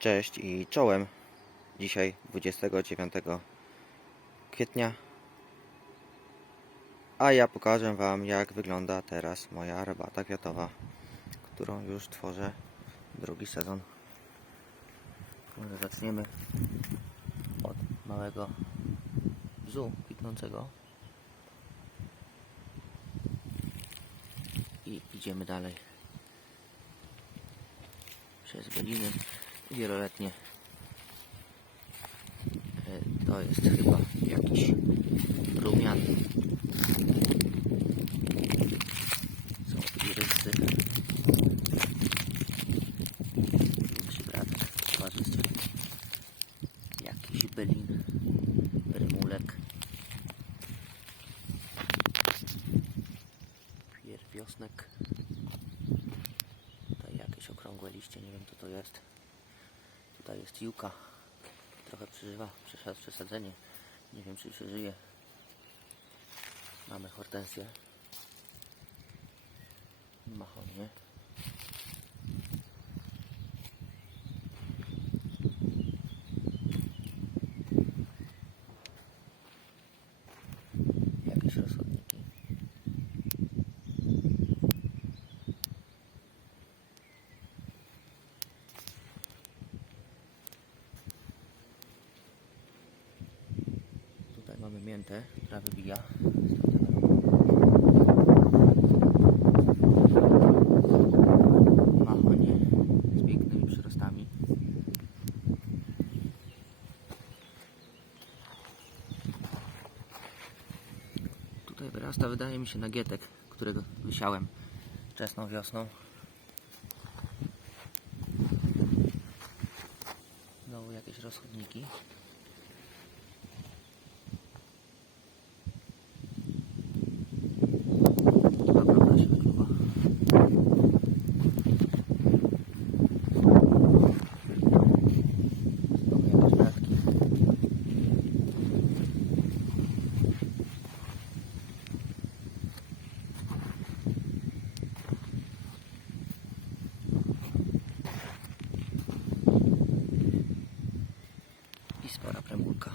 Cześć i czołem. Dzisiaj 29 kwietnia. A ja pokażę Wam jak wygląda teraz moja rabata kwiatowa, którą już tworzę drugi sezon. Może zaczniemy od małego bzu kwitnącego. I idziemy dalej przez beliny wieloletnie. E, To jest chyba jakiś rumian. Są irysy. Większy brat w towarzystwie. Jakiś belin. Rymulek. Pierwiosnek. Tutaj jakieś okrągłe liście, nie wiem co to jest. Tutaj jest juka. Trochę przeżywa przesa- przesadzenie. Nie wiem czy przeżyje. Mamy hortensję. Machonie. Jakieś rozchodniki. Miętę, która wybija. Machonie z pięknymi przyrostami. Tutaj wyrasta, wydaje mi się, nagietek, którego wysiałem wczesną wiosną. Znowu jakieś rozchodniki. Dobra, się wykluwa. Znowu jakieś bratki. I spora premulka.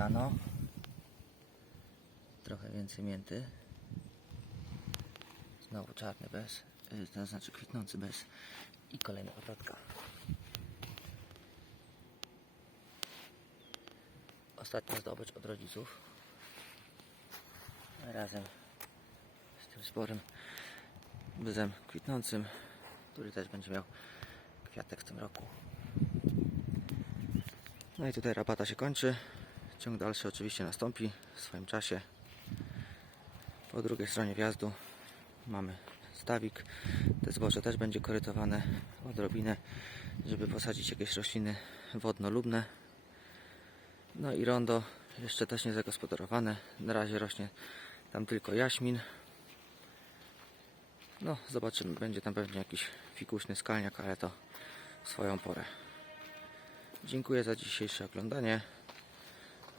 Oregano. Trochę więcej mięty. Znowu czarny bez, y, to znaczy kwitnący bez. I kolejna patatka. Ostatnia zdobycz od rodziców. Razem z tym sporym bzem kwitnącym, który też będzie miał kwiatek w tym roku. No i tutaj rabata się kończy. Ciąg dalszy oczywiście nastąpi w swoim czasie. Po drugiej stronie wjazdu mamy stawik. Te zboże też będzie korytowane odrobinę, żeby posadzić jakieś rośliny wodnolubne. No i rondo jeszcze też nie zagospodarowane. Na razie rośnie tam tylko jaśmin. No, zobaczymy. Będzie tam pewnie jakiś fikuśny skalniak, ale to w swoją porę. Dziękuję za dzisiejsze oglądanie.